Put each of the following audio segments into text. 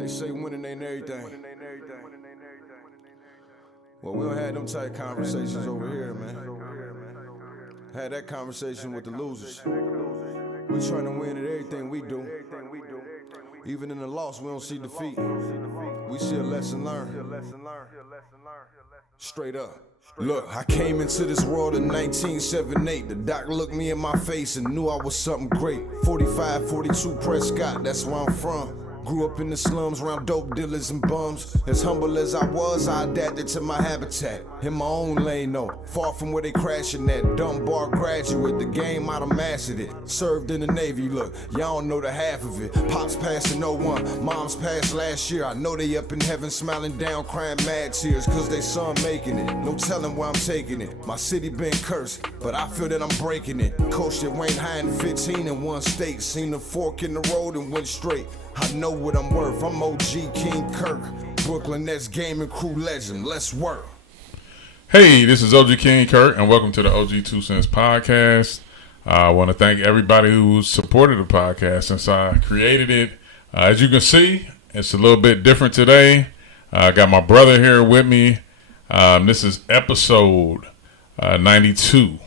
They say winning ain't everything. Well, we don't have them type conversations over here, man. Had that conversation with the losers. We trying to win at everything we do. Even in the loss, we don't see defeat. We see a lesson learned. Straight up. Look, I came into this world in 1978. The doc looked me in my face and knew I was something great. 45, 42 Prescott, that's where I'm from. Grew up in the slums around dope dealers and bums. As humble as I was, I adapted to my habitat. In my own lane, no, far from where they crashing at. Dumb bar graduate, the game I'd have mastered it. Served in the Navy, look, y'all don't know the half of it. Pops passed in 01, moms passed last year. I know they up in heaven smiling down, crying mad tears, cause they son making it. No telling where I'm taking it. My city been cursed, but I feel that I'm breaking it. Coached at Wayne High in 15 in one state. Seen the fork in the road and went straight. I know what I'm worth, I'm OG King CURT. Brooklyn Nets gaming crew legend, let's work. Hey, this is OG King CURT, and welcome to the OG2CENTS podcast. I want to thank everybody who supported the podcast since I created it. As you can see, it's a little bit different today. I got my brother here with me. This is episode 92.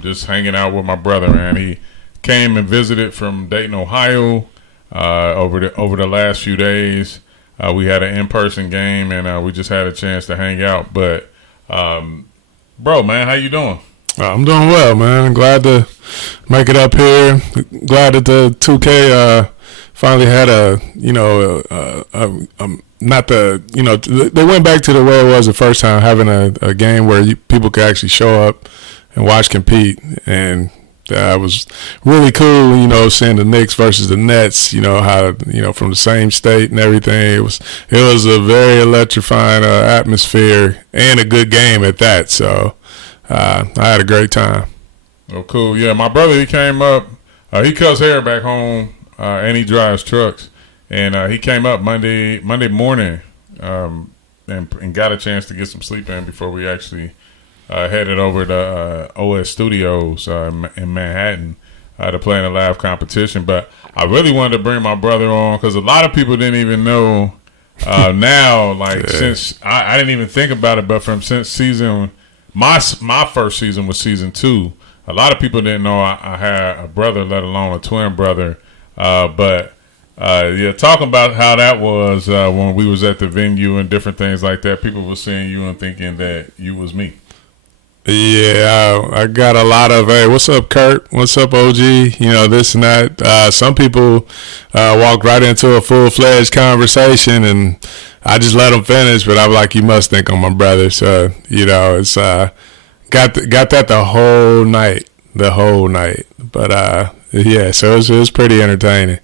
Just hanging out with my brother, man. He came and visited from Dayton, Ohio. Over the last few days, we had an in-person game, and we just had a chance to hang out. But, bro, man, how you doing? I'm doing well, man. Glad to make it up here. Glad that the 2K finally had they went back to the way it was the first time, having a game where people could actually show up and watch compete, and that was really cool, seeing the Knicks versus the Nets, how, from the same state and everything. It was a very electrifying atmosphere and a good game at that. So I had a great time. Oh, cool. Yeah, my brother, he came up. He cuts hair back home, and he drives trucks. And he came up Monday morning and got a chance to get some sleep in before we actually headed over to OS Studios in Manhattan to play in a live competition. But I really wanted to bring my brother on because a lot of people didn't even know now, since I didn't even think about it, but since season, my first season was season 2, a lot of people didn't know I had a brother, let alone a twin brother. But talking about how that was when we was at the venue and different things like that, people were seeing you and thinking that you was me. Yeah, I got a lot of, hey, what's up, Kurt? What's up, OG? This and that. Some people walked right into a full-fledged conversation, and I just let them finish, but I'm like, you must think I'm my brother. So, it's got that the whole night. But, so it was pretty entertaining.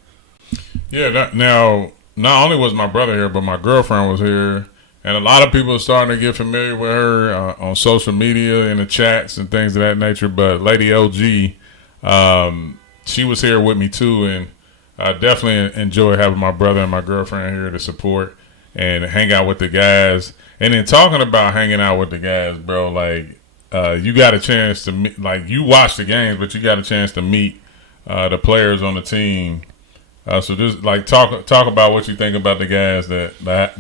Yeah, now, not only was my brother here, but my girlfriend was here. And a lot of people are starting to get familiar with her on social media, in the chats and things of that nature. But Lady OG, she was here with me too, and I definitely enjoy having my brother and my girlfriend here to support and hang out with the guys. And then talking about hanging out with the guys, bro, you got a chance to meet, you watch the games, but you got a chance to meet the players on the team. So just talk about what you think about the guys that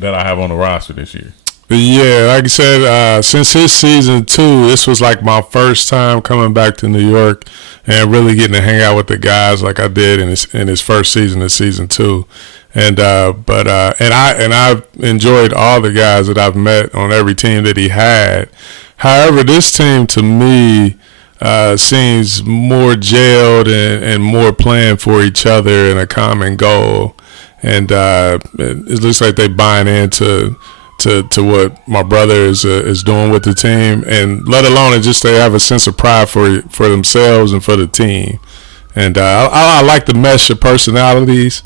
I have on the roster this year. Yeah, like I said, since his season 2, this was like my first time coming back to New York and really getting to hang out with the guys like I did in his first season of season 2. And I've enjoyed all the guys that I've met on every team that he had. However, this team to me seems more gelled and more playing for each other and a common goal. And it looks like they buying into what my brother is doing with the team, and let alone just they have a sense of pride for themselves and for the team. And I like the mesh of personalities.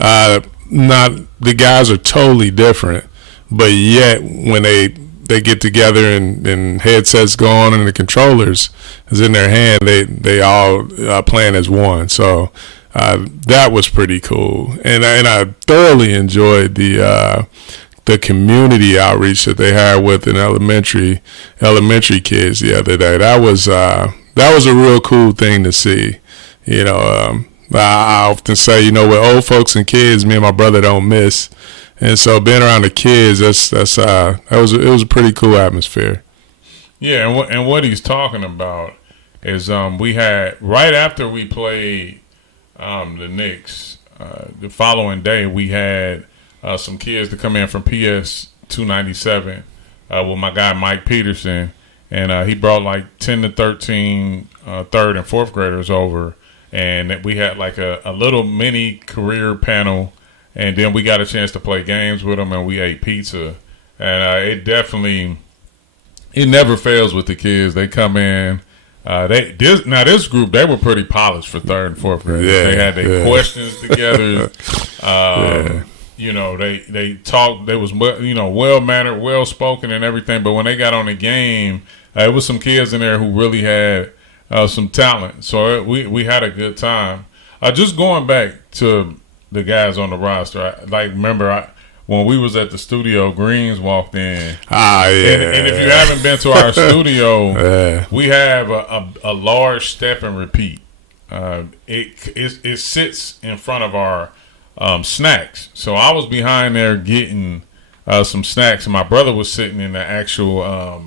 Not the guys are totally different, but yet when they get together and headsets go on and the controllers is in their hand, they all playing as one. So that was pretty cool, and I thoroughly enjoyed the community outreach that they had with an elementary kids the other day. That was a real cool thing to see. I often say, you know, with old folks and kids, me and my brother don't miss. And so being around the kids, it was a pretty cool atmosphere. Yeah, and what he's talking about is we had, right after we played the Knicks, the following day we had some kids to come in from PS 297 with my guy Mike Peterson, and he brought like 10 to 13 third and fourth graders over, and we had like a little mini career panel, and then we got a chance to play games with them, and we ate pizza, and it never fails with the kids. They come in. This group, they were pretty polished for third and fourth grade. Yeah, they had their questions together. You know, they talked. They was well mannered, well spoken, and everything. But when they got on the game, it was some kids in there who really had some talent. So we had a good time. Just going back to the guys on the roster, remember when we was at the studio, Greens walked in. Yeah. And if you haven't been to our studio, we have a large step and repeat. It sits in front of our snacks. So I was behind there getting some snacks, and my brother was sitting in the actual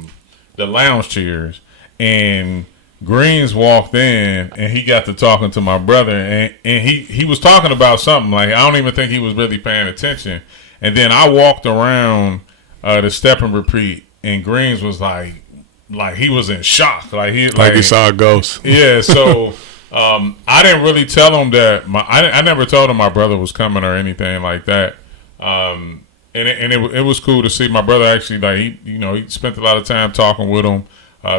the lounge chairs. And Greens walked in, and he got to talking to my brother, and he was talking about something. Like, I don't even think he was really paying attention. And then I walked around the step and repeat, and Greens was like he was in shock, like he saw a ghost. Yeah, so I didn't really tell him that I never told him my brother was coming or anything like that. And it was cool to see my brother actually, like, he spent a lot of time talking with him,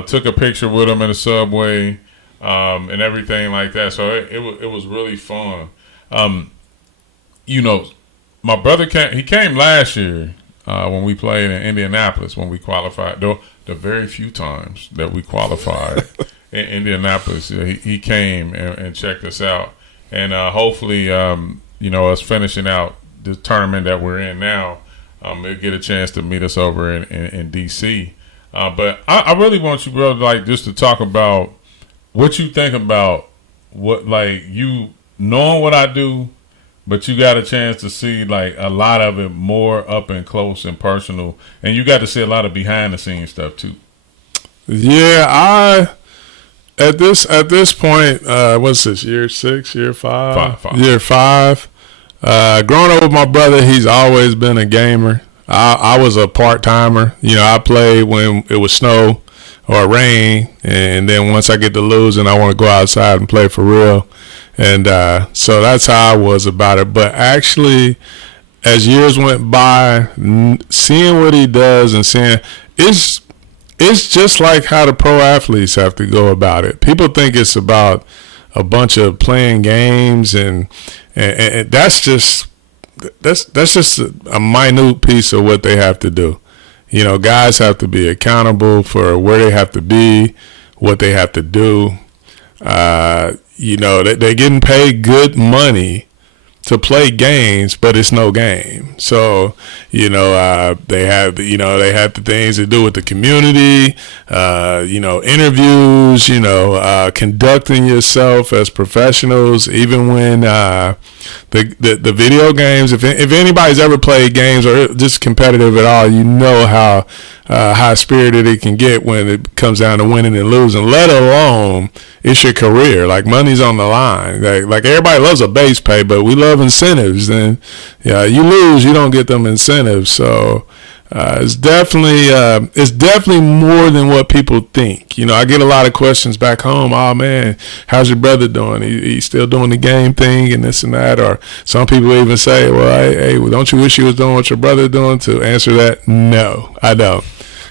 took a picture with him in the subway, and everything like that. So it was really fun. My brother came last year when we played in Indianapolis when we qualified. Though the very few times that we qualified in Indianapolis, he came and checked us out. And hopefully, us finishing out the tournament that we're in now, we'll get a chance to meet us over in D.C. But I really want you, bro, like, just to talk about what you think about what, like, you knowing what I do, but you got a chance to see, like, a lot of it more up and close and personal, and you got to see a lot of behind the scenes stuff too. Yeah, at this point, what's this, year 6, year 5? Year 5. Growing up with my brother, he's always been a gamer. I was a part-timer. I played when it was snow or rain, and then once I get to losing, I want to go outside and play for real. And so that's how I was about it. But actually, as years went by, seeing what he does and seeing it's just like how the pro athletes have to go about it. People think it's about a bunch of playing games, and that's just a minute piece of what they have to do. Guys have to be accountable for where they have to be, what they have to do. They're getting paid good money to play games, but it's no game. So, they have the things to do with the community, interviews, conducting yourself as professionals, even when the video games, if anybody's ever played games or just competitive at all, how high-spirited it can get when it comes down to winning and losing, let alone it's your career. Like, money's on the line. Like everybody loves a base pay, but we love incentives. And you lose, you don't get them incentives. So it's definitely more than what people think. I get a lot of questions back home. Oh man, how's your brother doing? He's still doing the game thing and this and that. Or some people even say, well, hey, don't you wish you was doing what your brother doing? To answer that, no, I don't.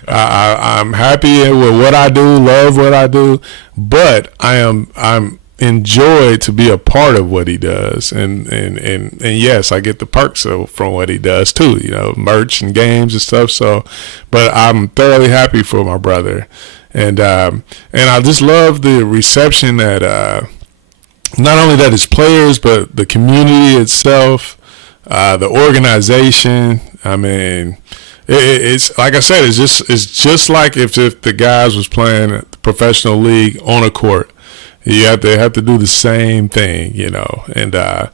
I'm happy with what I do, love what I do, but I'm enjoyed to be a part of what he does, and yes, I get the perks from what he does too, merch and games and stuff. So, but I'm thoroughly happy for my brother, and I just love the reception that not only that his players, but the community itself, the organization. I mean, it's like I said, it's just like if the guys was playing a professional league on a court. You have to do the same thing, you know, and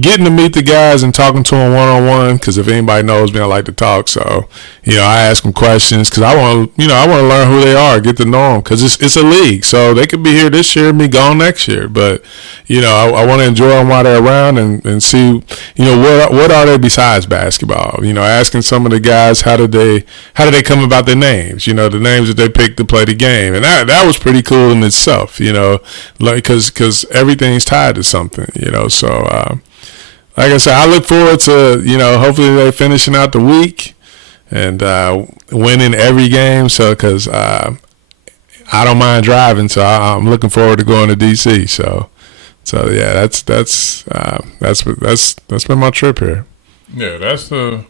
getting to meet the guys and talking to them one-on-one, because if anybody knows me, I like to talk. So, you know, I ask them questions because I want to learn who they are, get to know them, because it's a league. So they could be here this year and be gone next year. But, you know, I want to enjoy them while they're around and see, you know, what are they besides basketball? You know, asking some of the guys, how did they come about their names? You know, the names that they picked to play the game. And that was pretty cool in itself, you know, like, because everything's tied to something, you know. So, like I said, I look forward to, you know, hopefully they're finishing out the week and winning every game. So, because I don't mind driving, so I'm looking forward to going to DC. So yeah, that's been my trip here. Yeah, that's the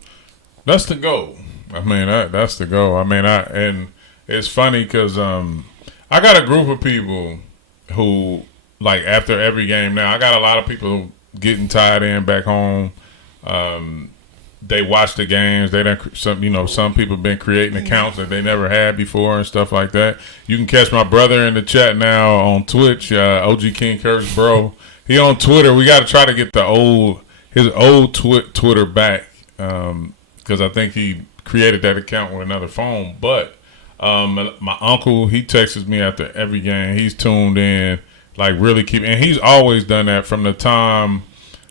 goal. I mean, that's the goal. I mean, and it's funny because I got a group of people who, like, after every game now, I got a lot of people who getting tied in back home. They watch the games. Some people been creating accounts that they never had before and stuff like that. You can catch my brother in the chat now on Twitch, OG King CURT, bro. He on Twitter. We got to try to get his old Twitter back, because I think he created that account with another phone. But my uncle, he texts me after every game. He's tuned in. Like, really and he's always done that from the time,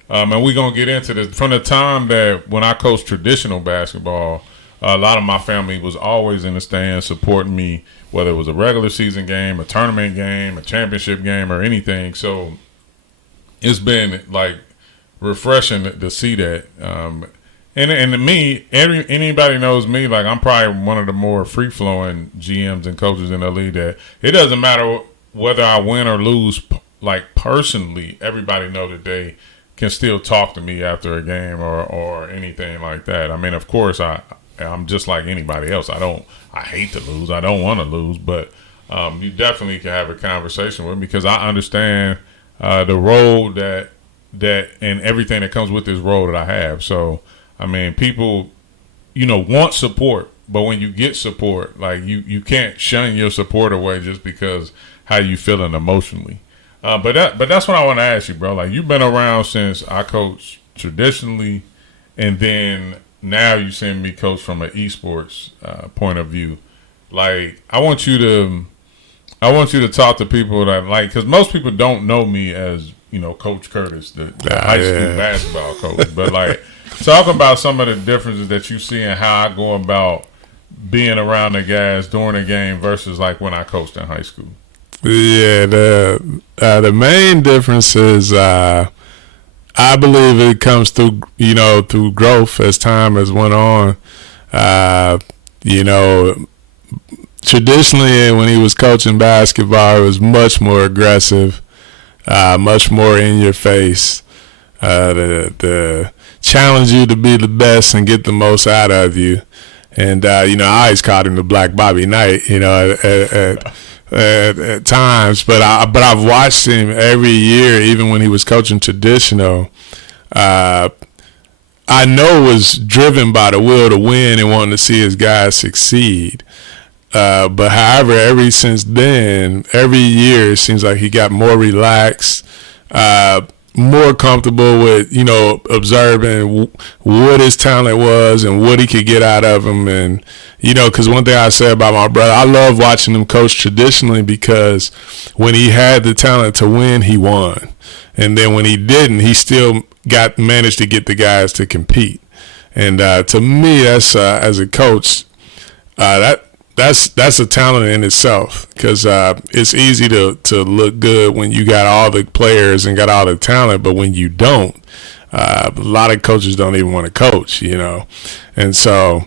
and we're going to get into this, from the time that when I coached traditional basketball, a lot of my family was always in the stands supporting me, whether it was a regular season game, a tournament game, a championship game, or anything. So it's been, like, refreshing to see that. And to me, anybody knows me, like, I'm probably one of the more free-flowing GMs and coaches in the league, that it doesn't matter whether I win or lose, like, personally, everybody know that they can still talk to me after a game or anything like that. I mean, of course, I'm just like anybody else. I hate to lose. I don't want to lose, but you definitely can have a conversation with me, because I understand the role that and everything that comes with this role that I have. So, I mean, people, you know, want support, but when you get support, like, you can't shun your support away just because how you feeling emotionally. But that's what I want to ask you, bro. Like, you've been around since I coached traditionally, and then now you seeing me coach from an esports point of view. Like, I want you to talk to people that, like, because most people don't know me as, you know, Coach Curtiss, the high school basketball coach. But, like, talk about some of the differences that you see and how I go about being around the guys during a game versus, like, when I coached in high school. Yeah, the main difference is I believe it comes through growth as time has went on. You know, traditionally when he was coaching basketball, it was much more aggressive, much more in your face, to challenge you to be the best and get the most out of you. And you know, I always called him the Black Bobby Knight, you know, at times, but I've watched him every year, even when he was coaching traditional. I know was driven by the will to win and wanting to see his guys succeed. But however, ever since then, every year it seems like he got more relaxed, more comfortable with, you know, observing what his talent was and what he could get out of him. And, you know, because one thing I say about my brother, I love watching him coach traditionally, because when he had the talent to win, he won. And then when he didn't, he still managed to get the guys to compete. And to me, that's as a coach, that's a talent in itself, because it's easy to look good when you got all the players and got all the talent, but when you don't, a lot of coaches don't even want to coach, you know. And so,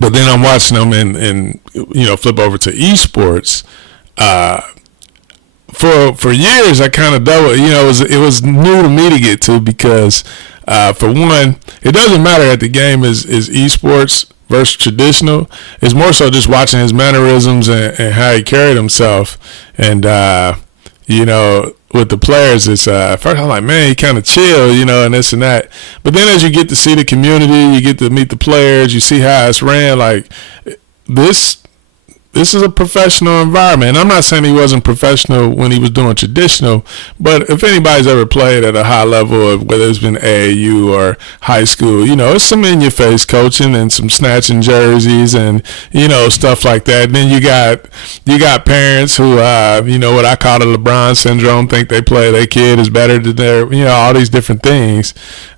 but then I'm watching them and you know, flip over to esports. For years I kind of double, you know, it was new to me to get to, because for one, it doesn't matter that the game is esports versus traditional. It's more so just watching his mannerisms and how he carried himself. And you know, with the players, it's first I'm like, man, he kind of chill, you know, and this and that. But then as you get to see the community, you get to meet the players, you see how it's ran. Like, this this is a professional environment. And I'm not saying he wasn't professional when he was doing traditional, but if anybody's ever played at a high level, of whether it's been AAU or high school, it's some in-your-face coaching and some snatching jerseys and, stuff like that. And then you got parents who, what I call the LeBron syndrome, think they play their kid is better than their, all these different things.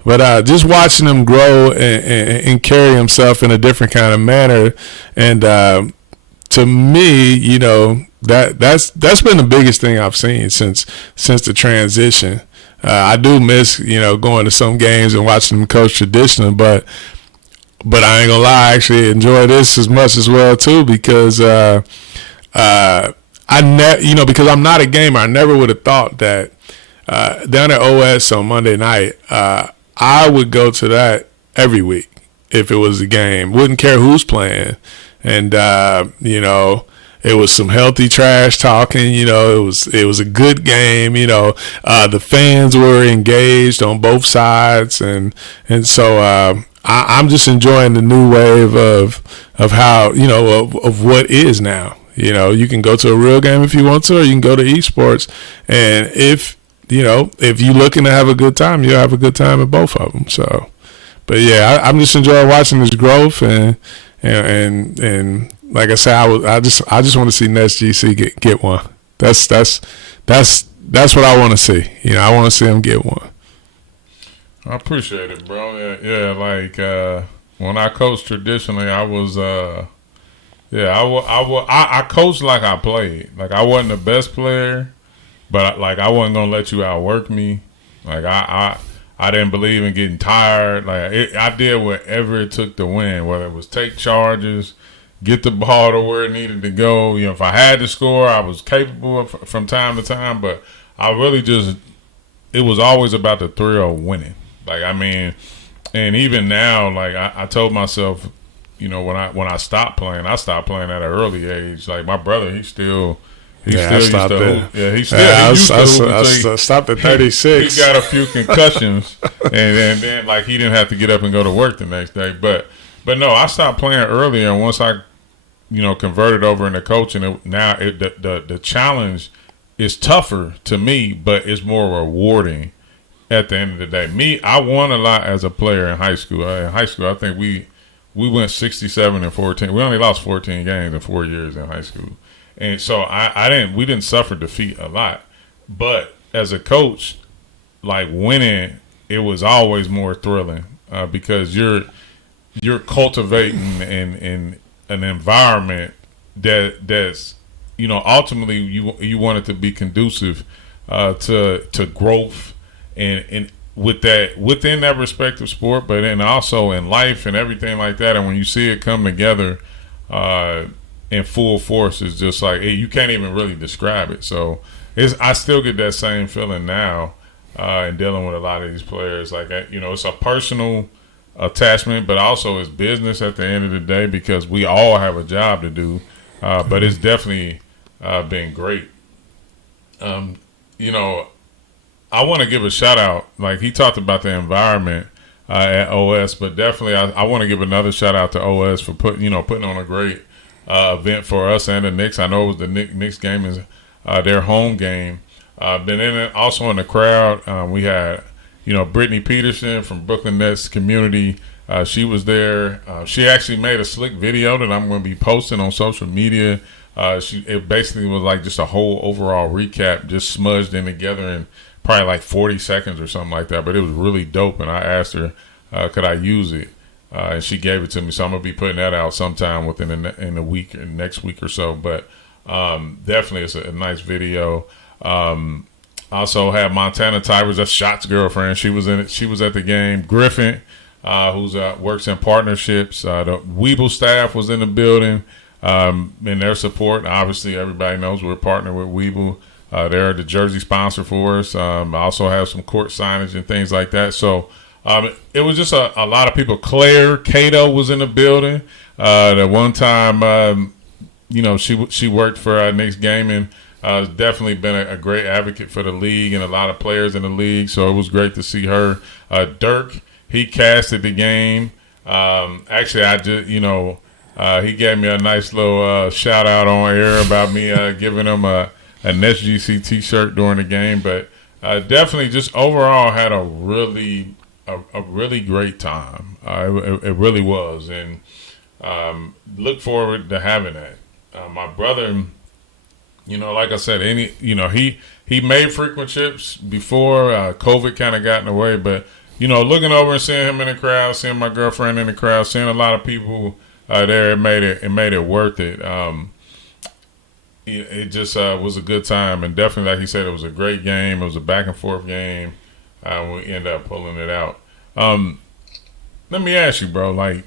But just watching him grow and carry himself in a different kind of manner, and to me, that's been the biggest thing I've seen since the transition. I do miss, going to some games and watching them coach traditional, but I ain't gonna lie, I actually enjoy this as much as well too, because because I'm not a gamer, I never would have thought that down at OS on Monday night, I would go to that every week if it was a game. Wouldn't care who's playing. And it was some healthy trash talking. It was a good game. The fans were engaged on both sides, and so I'm just enjoying the new wave of how of what is now. You can go to a real game if you want to, or you can go to esports, and if you're looking to have a good time, you'll have a good time at both of them. So, but yeah, I'm just enjoying watching this growth and like I said, I just want to see Nets GC get one. That's what I want to see. I want to see him get one. I appreciate it, bro. Yeah. Like when I coached traditionally, I was I coached like I played. Like I wasn't the best player, but I wasn't gonna let you outwork me. Like I didn't believe in getting tired. Like I did whatever it took to win, whether it was take charges, get the ball to where it needed to go. If I had to score, I was capable of from time to time. But I really it was always about the thrill of winning. Like and even now, like I told myself, when I stopped playing at an early age. Like my brother, he still used to hoop. Yeah, he used to hoop. I stopped at 36. He got a few concussions, and then like he didn't have to get up and go to work the next day. But no, I stopped playing earlier, and once I, converted over into coaching, the challenge is tougher to me, but it's more rewarding at the end of the day. I won a lot as a player in high school. I think we went 67-14. We only lost 14 games in 4 years in high school. And so we didn't suffer defeat a lot, but as a coach, like winning, it was always more thrilling because you're cultivating in an environment that's ultimately you want it to be conducive to growth and within that respective sport, but then also in life and everything like that. And when you see it come together in full force, is just like you can't even really describe it. So I still get that same feeling now in dealing with a lot of these players. Like it's a personal attachment, but also it's business at the end of the day because we all have a job to do. But it's definitely been great. I want to give a shout out. Like he talked about the environment at OS, but definitely I want to give another shout out to OS for putting on a great event for us and the Knicks. I know it was the Knicks game is their home game. Then also in the crowd, we had Brittany Peterson from Brooklyn Nets community. She was there. She actually made a slick video that I'm going to be posting on social media. It basically was like just a whole overall recap, just smudged in together in probably like 40 seconds or something like that. But it was really dope, and I asked her, could I use it? And she gave it to me, so I'm gonna be putting that out sometime within in a week or next week or so. But definitely, it's a nice video. Also had Montana Tigers, that's Shot's girlfriend. She was in it. She was at the game. Griffin, who's works in partnerships. The Weeble staff was in the building. In their support, obviously, everybody knows we're partnered with Weeble. They're the jersey sponsor for us. I also have some court signage and things like that. So. It was just a lot of people. Claire Cato was in the building. The one time, she worked for Knicks Gaming. Definitely been a great advocate for the league and a lot of players in the league. So it was great to see her. Dirk, he casted the game. Actually, I just, He gave me a nice little shout out on air about me giving him an SGC T-shirt during the game. But definitely, just overall, had a really great time. It really was, and look forward to having that. My brother, like I said, he made frequent trips before COVID kind of got in the way, but looking over and seeing him in the crowd, seeing my girlfriend in the crowd, seeing a lot of people there, it made it worth it. It just was a good time, and definitely, like he said, it was a great game. It was a back and forth game. We ended up pulling it out. Let me ask you, bro. Like,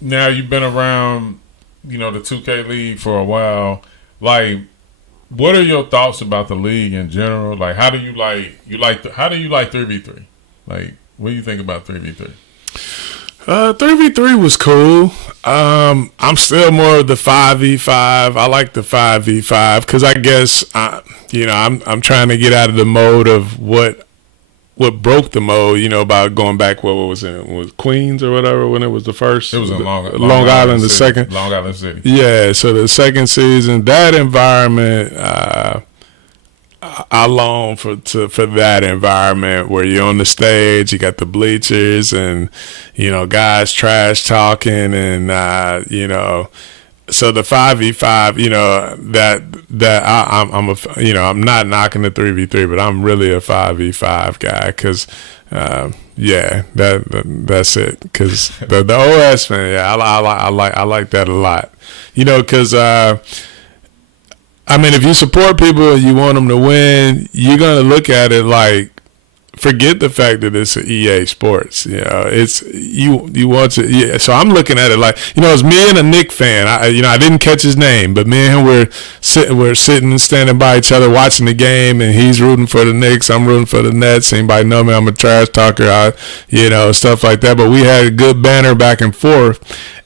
now you've been around, the 2K League for a while. Like, what are your thoughts about the league in general? Like, how do you like 3v3? Like, what do you think about 3v3? 3v3 was cool. I'm still more of the 5v5. I like the 5v5 because I guess I'm trying to get out of the mode of what broke the mode. About going back. What was it? Was Queens or whatever when it was the first? It was in Long Island, the second. Long Island City. Yeah. So the second season, that environment. I long for that environment where you're on the stage, you got the bleachers, and guys trash talking, and so the 5v5, I'm not knocking the 3v3, but I'm really a 5v5 guy because that's it. Because the OS, man, I like that a lot, because if you support people and you want them to win, you're gonna look at it like, forget the fact that it's an EA Sports. It's you want to. Yeah. So I'm looking at it like, it's me and a Knick fan. I didn't catch his name, but me and him we're sitting, standing by each other, watching the game, and he's rooting for the Knicks. I'm rooting for the Nets. Anybody know me? I'm a trash talker. Stuff like that. But we had a good banter back and forth.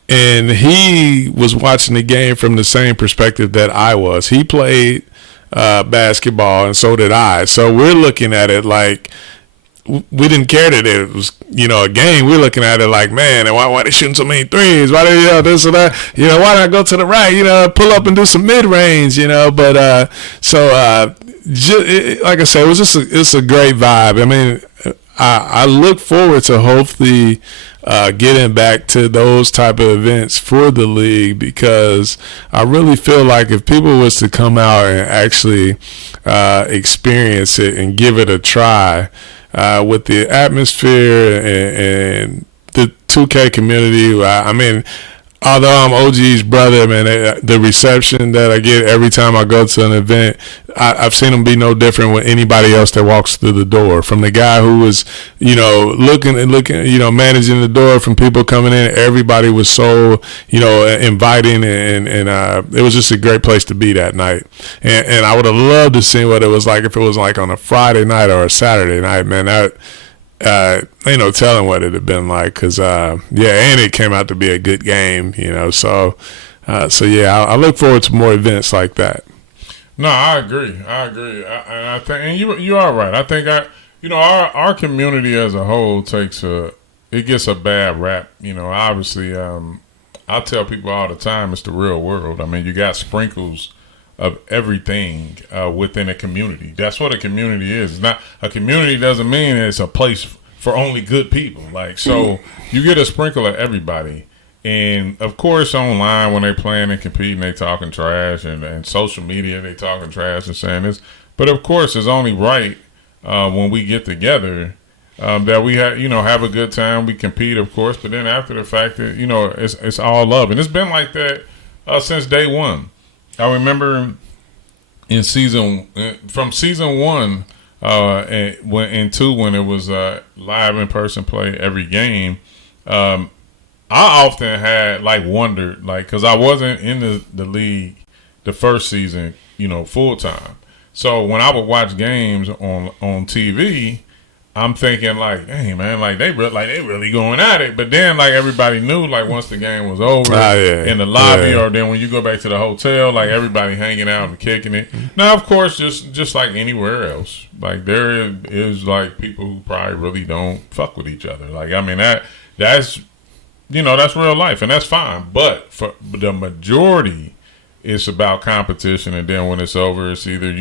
And he was watching the game from the same perspective that I was. He played basketball, and so did I. So we're looking at it like we didn't care that it was, a game. We're looking at it like, man, why they shooting so many threes? Why they this or that? Why not go to the right? Pull up and do some mid range. But like I said, it's a great vibe. I look forward to hopefully getting back to those type of events for the league, because I really feel like if people was to come out and actually experience it and give it a try, with the atmosphere and the 2K community, although I'm OG's brother, man, the reception that I get every time I go to an event, I've seen them be no different with anybody else that walks through the door. From the guy who was, looking, managing the door, from people coming in, everybody was so, inviting, and it was just a great place to be that night. And I would have loved to see what it was like if it was like on a Friday night or a Saturday night, man. That ain't no telling what it'd have been like, because and it came out to be a good game, so I look forward to more events like that. No, I agree. I think, and you are right. I think our community as a whole gets a bad rap. Obviously, I tell people all the time, it's the real world. You got sprinkles of everything within a community. That's what a community is. It's not, a community doesn't mean it's a place for only good people. So you get a sprinkle of everybody. And of course, online when they playing and competing, they talking trash, and social media, they talking trash and saying this. But of course, it's only right when we get together that we have a good time. We compete, of course, but then after the fact that it's all love, and it's been like that since day one. I remember from season 1 and 2, when it was live in person play every game. I often had wondered, because I wasn't in the league the first season, full time. So when I would watch games on TV, I'm thinking hey man, they really going at it. But then everybody knew, once the game was over in the lobby, or then when you go back to the hotel, everybody hanging out and kicking it. Now of course, just like anywhere else, there is people who probably really don't fuck with each other. That's that's real life, and that's fine. But for the majority, it's about competition, and then when it's over, it's either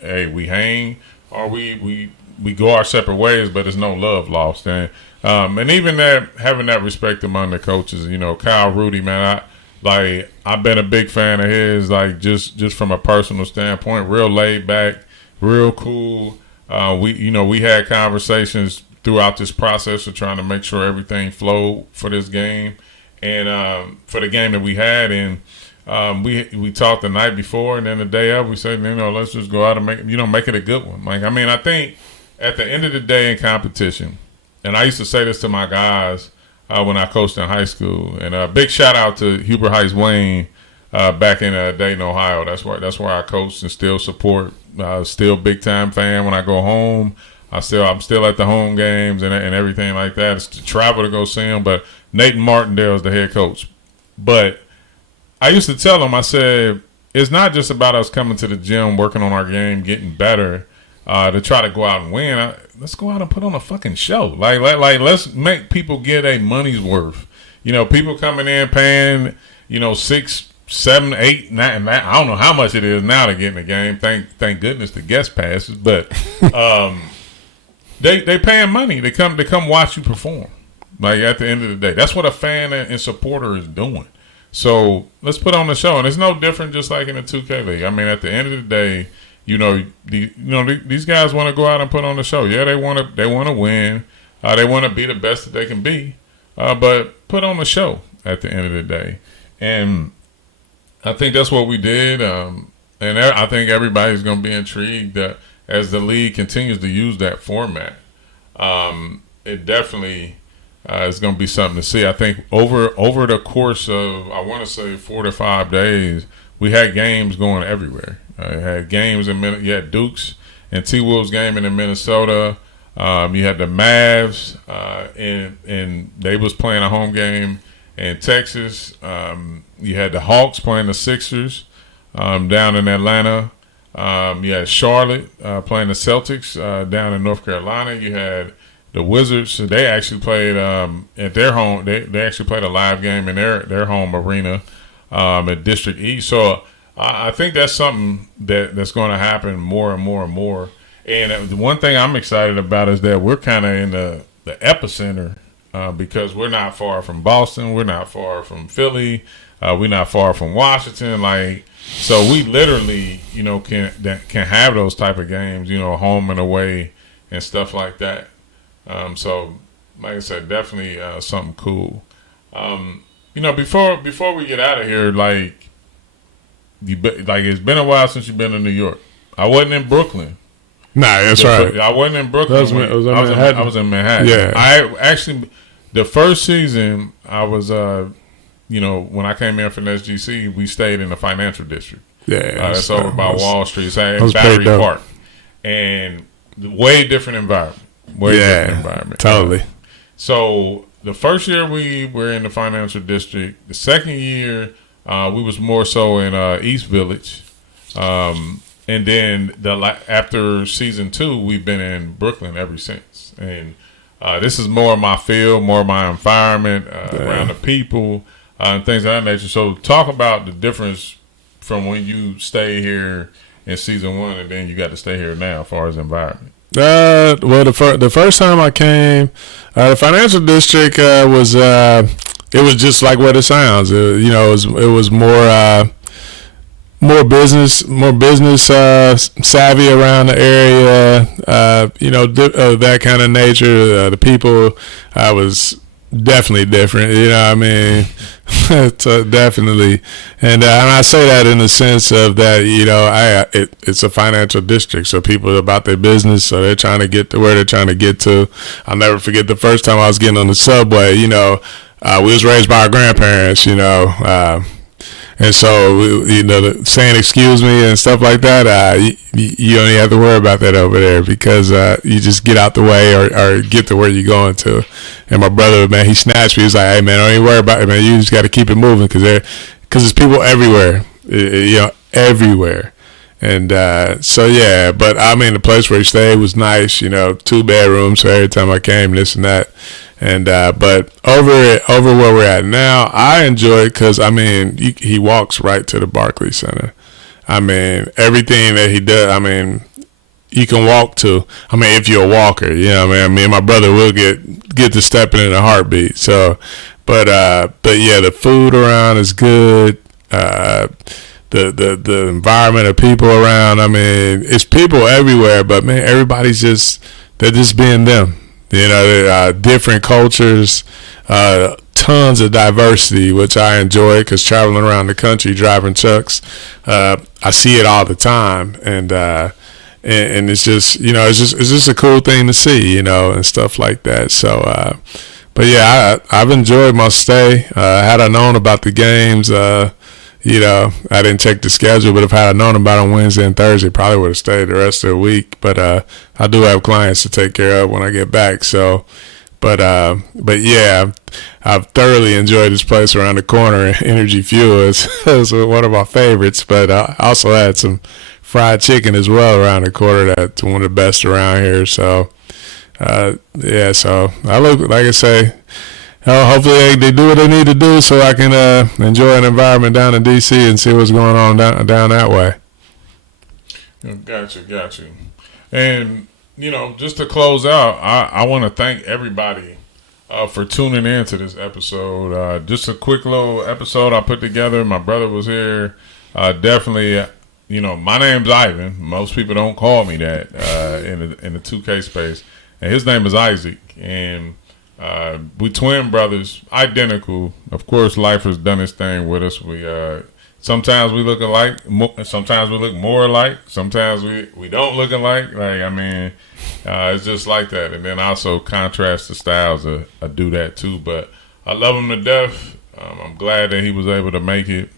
hey, we hang or we go our separate ways, but there's no love lost. And even that, having that respect among the coaches, Kyle Rudy, man, I've been a big fan of his, like just from a personal standpoint, real laid back, real cool. We had conversations throughout this process of trying to make sure everything flowed for this game and for the game that we had. And we talked the night before, and then the day of, we said, let's just go out and make it a good one. I think at the end of the day in competition, and I used to say this to my guys when I coached in high school, and a big shout out to Huber Heights Wayne back in Dayton, Ohio. That's where I coached and still support. Still big time fan when I go home. I'm still at the home games and everything like that. It's to travel to go see them. But Nathan Martindale is the head coach. But I used to tell him, I said, it's not just about us coming to the gym, working on our game, getting better to try to go out and win. Let's go out and put on a fucking show. Like let's make people get a money's worth. People coming in paying, $6, $7, $8, $9. I don't know how much it is now to get in the game. Thank goodness the guest passes, but they paying money to come watch you perform. Like at the end of the day, that's what a fan and supporter is doing. So let's put on the show, and it's no different just like in the 2K league. I mean, at the end of the day, these guys want to go out and put on the show. Yeah, they want to win. They want to be the best that they can be, but put on the show at the end of the day. And I think that's what we did. And I think everybody's going to be intrigued as the league continues to use that format. It definitely is going to be something to see. I think over the course of, I want to say 4 to 5 days, we had games going everywhere. You had games you had Dukes and T-Wolves game in Minnesota. You had the Mavs, and they was playing a home game in Texas. You had the Hawks playing the Sixers down in Atlanta. You had Charlotte playing the Celtics down in North Carolina. You had the Wizards. They actually played at their home. They actually played a live game in their home arena at District East. So I think that's something that's going to happen more and more and more. And the one thing I'm excited about is that we're kind of in the epicenter because we're not far from Boston. We're not far from Philly. We're not far from Washington. So we literally, can have those type of games, home and away and stuff like that. So, like I said, definitely something cool. Before we get out of here, it's been a while since you've been to New York. I wasn't in Brooklyn. Nah, that's right. I wasn't in Brooklyn. I was in Manhattan. Yeah. I actually, the first season, I was, when I came in from SGC, we stayed in the financial district. Yeah. That's over by Wall Street. So in Battery Park. And way different environment. Different environment. Totally. So the first year we were in the financial district. The second year, we was more so in East Village. And then after season 2, we've been in Brooklyn ever since. And this is more of my field, more of my environment, around the people, and things of that nature. So talk about the difference from when you stay here in season 1 and then you got to stay here now as far as environment. Well, the first time I came, the financial district it was just like what it sounds. It was more business savvy around the area. That kind of nature. The people was definitely different. Definitely. And I say that in the sense of that, it's a financial district, so people are about their business, so they're trying to get to where they're trying to get to. I'll never forget the first time I was getting on the subway. We was raised by our grandparents, and so, saying excuse me and stuff like that, you don't even have to worry about that over there because you just get out the way or get to where you're going to. And my brother, man, he snatched me. He was like, hey, man, don't even worry about it, man. You just got to keep it moving because there's people everywhere, everywhere. And so, yeah, but I mean, the place where he stayed was nice, 2 bedrooms. So every time I came, this and that. But over where we're at now, I enjoy it because I mean he walks right to the Barclays Center. I mean everything that he does. I mean you can walk to. I mean if you're a walker, you know. I mean me and my brother will get to stepping in a heartbeat. So, but yeah, the food around is good. The environment of people around. I mean it's people everywhere, but man, everybody's they're just being them. You know, different cultures, tons of diversity, which I enjoy because traveling around the country driving trucks, I see it all the time, and it's just, you know, it's just a cool thing to see, you know, and stuff like that. So, but yeah, I've enjoyed my stay. Had I known about the games, you know, I didn't check the schedule, but if I had known about it on Wednesday and Thursday, probably would have stayed the rest of the week. But I do have clients to take care of when I get back. So, but yeah, I've thoroughly enjoyed this place around the corner. Energy Fuel is one of my favorites. But I also had some fried chicken as well around the corner. That's one of the best around here. So, yeah. So I look, like I say. Hopefully they do what they need to do so I can enjoy an environment down in D.C. and see what's going on down that way. Got you. And, you know, just to close out, I want to thank everybody for tuning in to this episode. Just a quick little episode I put together. My brother was here. Definitely, you know, my name's Ivan. Most people don't call me that in the 2K space. And his name is Isaac. And we twin brothers, identical. Of course, life has done its thing with us. We sometimes we look alike, sometimes we look more alike, sometimes we don't look alike. Like I mean, it's just like that. And then also contrast the styles. I do that too. But I love him to death. I'm glad that he was able to make it.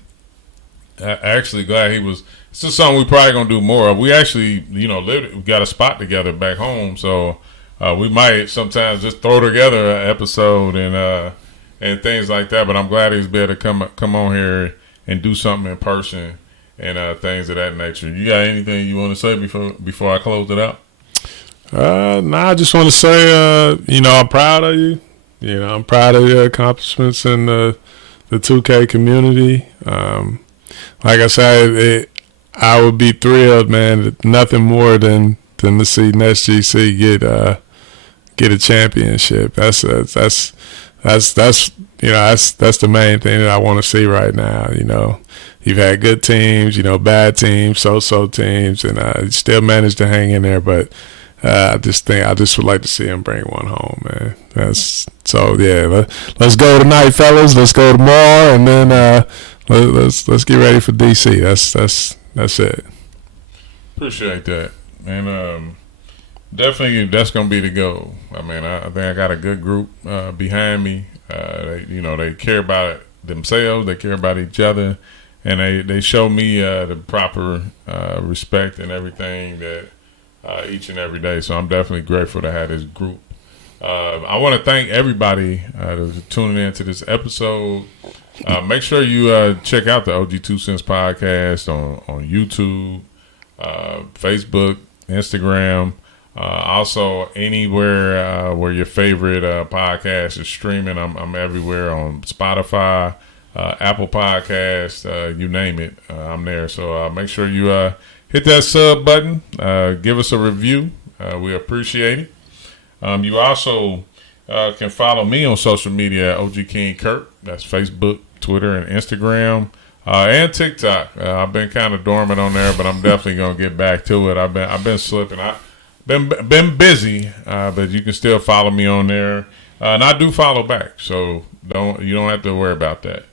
Actually glad he was. It's just something we probably gonna do more of. We actually, you know, we got a spot together back home, so. We might sometimes just throw together an episode and things like that. But I'm glad he's been able to come on here and do something in person and things of that nature. You got anything you want to say before I close it out? I just want to say, you know, I'm proud of you. You know, I'm proud of your accomplishments in the 2K community. Like I said, I would be thrilled, man. Nothing more than to see Nest GC get a championship. That's you know, that's the main thing that I want to see right now. You know, you've had good teams, you know, bad teams, so teams, and still managed to hang in there. But I just would like to see him bring one home, man. Yeah. Let's go tonight, fellas. Let's go tomorrow, and then let's get ready for DC. That's it. Appreciate that, and definitely that's gonna be the goal. I mean, I think I got a good group behind me. They care about themselves, they care about each other, and they show me the proper respect and everything that each and every day. So I'm definitely grateful to have this group. I want to thank everybody that's tuning in to this episode. Make sure you check out the OG2CENTS podcast on YouTube, Facebook, Instagram. Also, anywhere where your favorite podcast is streaming, I'm everywhere on Spotify, Apple Podcasts, you name it, I'm there. So make sure you hit that sub button, give us a review. We appreciate it. You also can follow me on social media at OG King CURT. That's Facebook, Twitter, and Instagram, and TikTok. I've been kind of dormant on there, but I'm definitely gonna get back to it. I've been slipping. Been busy, but you can still follow me on there, and I do follow back, so you don't have to worry about that.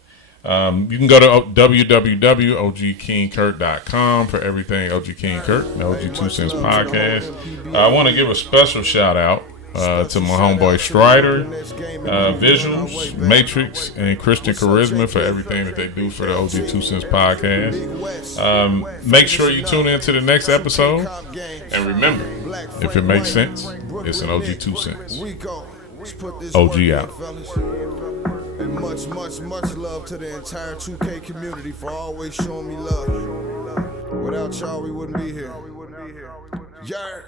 You can go to www.ogkingcurt.com for everything OG King CURT, the OG2CENTS podcast. I want to give a special shout out to my homeboy Strider, Visuals, Matrix, and Christian Charisma for everything that they do for the OG2CENTS podcast. Make sure you tune in to the next episode, and remember, if it makes sense, it's an OG2CENTS. OG out. And much love to the entire 2K community for always showing me love. Without y'all, we wouldn't be here. Yeah.